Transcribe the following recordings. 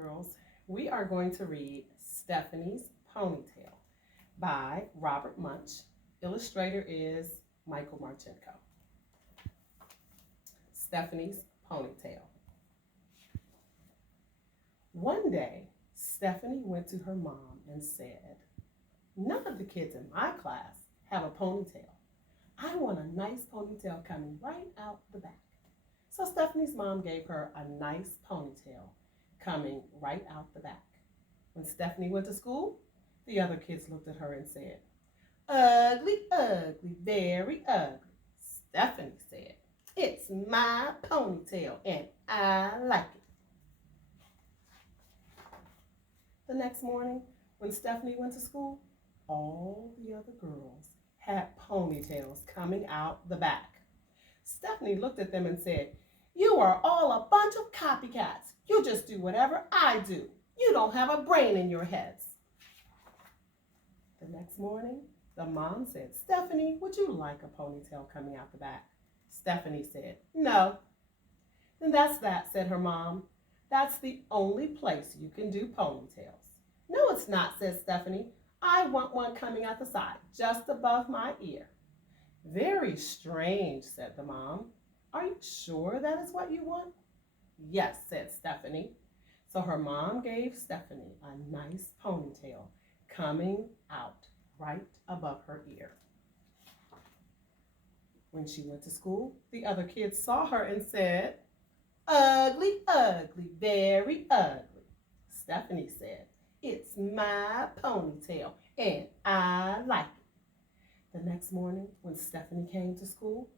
girls. We are going to read Stephanie's Ponytail by Robert Munsch. Illustrator is Michael Marchenko. Stephanie's Ponytail. One day, Stephanie went to her mom and said, "None of the kids in my class have a ponytail. I want a nice ponytail coming right out the back." So Stephanie's mom gave her a nice ponytail coming right out the back. When Stephanie went to school, the other kids looked at her and said, "Ugly, ugly, very ugly." Stephanie said, "It's my ponytail and I like it." The next morning, when Stephanie went to school, all the other girls had ponytails coming out the back. Stephanie looked at them and said, "You are all a bunch of copycats. You just do whatever I do. You don't have a brain in your heads." The next morning, the mom said, "Stephanie, would you like a ponytail coming out the back?" Stephanie said, "No." "Then that's that," said her mom. "That's the only place you can do ponytails." "No, it's not," said Stephanie. "I want one coming out the side, just above my ear." "Very strange," said the mom. "Are you sure that is what you want?" "Yes," said Stephanie. So her mom gave Stephanie a nice ponytail coming out right above her ear. When she went to school, the other kids saw her and said, "Ugly, ugly, very ugly." Stephanie said, "It's my ponytail and I like it." The next morning, when Stephanie came to school,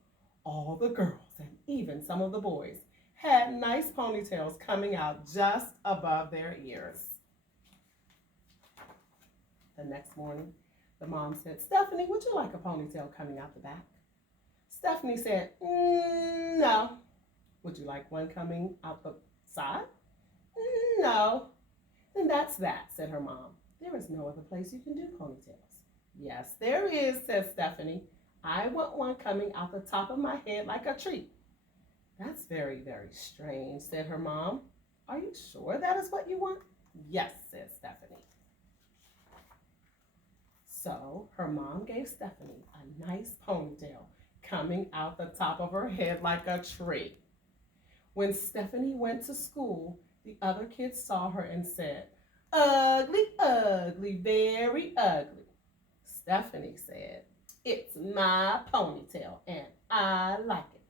all the girls and even some of the boys had nice ponytails coming out just above their ears. The next morning, the mom said, "Stephanie, would you like a ponytail coming out the back?" Stephanie said, "No." "Would you like one coming out the side?" "No." "Then that's that," said her mom. "There is no other place you can do ponytails." "Yes, there is," said Stephanie. "I want one coming out the top of my head like a tree." "That's very, very strange," said her mom. "Are you sure that is what you want?" "Yes," said Stephanie. So her mom gave Stephanie a nice ponytail coming out the top of her head like a tree. When Stephanie went to school, the other kids saw her and said, "Ugly, ugly, very ugly." Stephanie said, "It's my ponytail and I like it."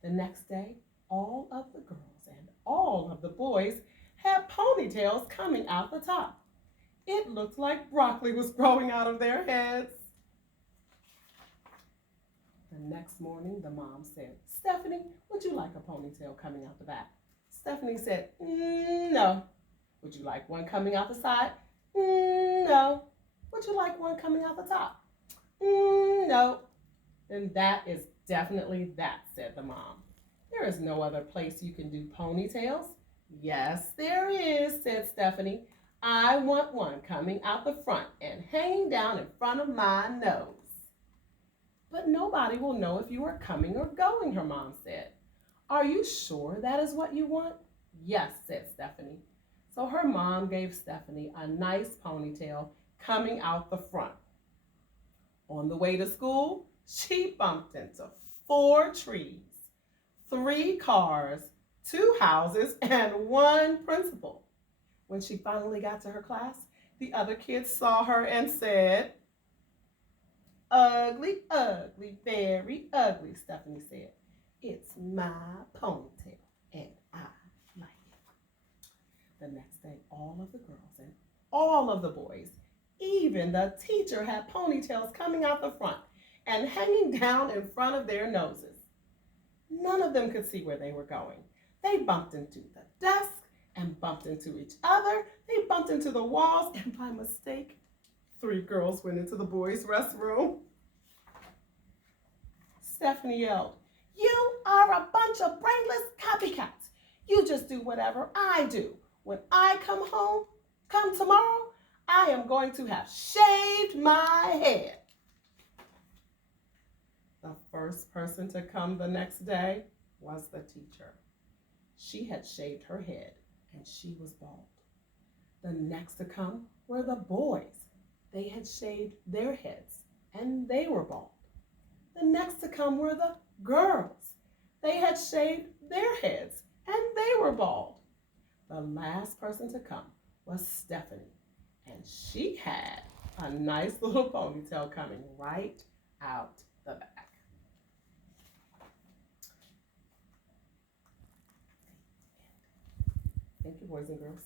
The next day, all of the girls and all of the boys had ponytails coming out the top. It looked like broccoli was growing out of their heads. The next morning, the mom said, "Stephanie, would you like a ponytail coming out the back?" Stephanie said, "No." "Would you like one coming out the side?" "No." "Would you like one coming out the top?" "No." "Then that is definitely that," said the mom. "There is no other place you can do ponytails." "Yes, there is," said Stephanie. "I want one coming out the front and hanging down in front of my nose." "But nobody will know if you are coming or going," her mom said. "Are you sure that is what you want?" "Yes," said Stephanie. So her mom gave Stephanie a nice ponytail coming out the front. On the way to school, she bumped into 4 trees, 3 cars, 2 houses, and 1 principal. When she finally got to her class, the other kids saw her and said, "Ugly, ugly, very ugly," Stephanie said. "It's my ponytail and I like it." The next day, all of the girls and all of the boys, even the teacher, had ponytails coming out the front and hanging down in front of their noses. None of them could see where they were going. They bumped into the desk and bumped into each other. They bumped into the walls, and by mistake, 3 girls went into the boys' restroom. Stephanie yelled, "You are a bunch of brainless copycats. You just do whatever I do. When I come tomorrow, I am going to have shaved my head." The first person to come the next day was the teacher. She had shaved her head and she was bald. The next to come were the boys. They had shaved their heads and they were bald. The next to come were the girls. They had shaved their heads and they were bald. The last person to come was Stephanie, and she had a nice little ponytail coming right out the back. Thank you, boys and girls.